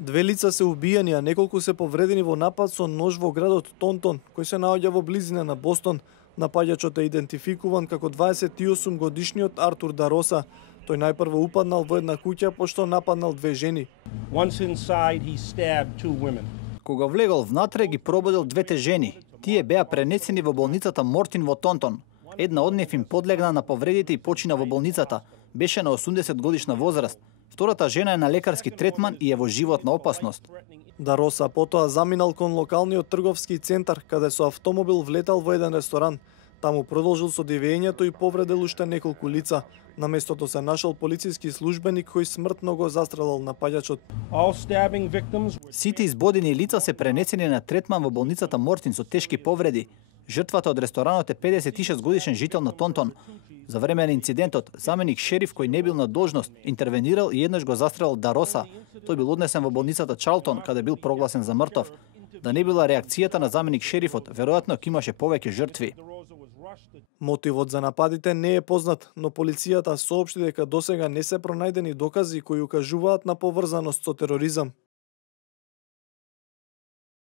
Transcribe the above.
2 лица се убиени, а неколку се повредени во напад со нож во градот Тонтон, кој се наоѓа во близина на Бостон. Напаѓачот е идентификуван како 28 годишниот Артур Дароса. Тој најпрво упаднал во една куќа пошто нападнал 2 жени. Once inside, he stabbed 2 women. Кога влегол внатре, ги прободил 2 жени. Тие беа пренесени во болницата Мортин во Тонтон. Една од нив им подлегна на повредите и почина во болницата. Беше на 80 годишна возраст. Втората жена е на лекарски третман и е во животна опасност. Дароса потоа заминал кон локалниот трговски центар, каде со автомобил влетал во еден ресторан. Таму продолжил со дивењето и повредил уште неколку лица. На местото се нашол полициски службеник кој смртно го застрелал напаѓачот. All stabbing victims. Сите избодени лица се пренесени на третман во болницата Мортин со тешки повреди. Жртвата од ресторанот е 56 годишен жител на Тонтон. За време на инцидентот, заменик шериф кој не бил на должност, интервенирал и еднаш го застрелал Дароса. Тој бил однесен во болницата Чарлтон, каде бил прогласен за мртов. Да не била реакцијата на заменик шерифот, веројатно ќе имаше повеќе жртви. Мотивот за нападите не е познат, но полицијата соопшти дека досега не се пронајдени докази кои укажуваат на поврзаност со тероризам.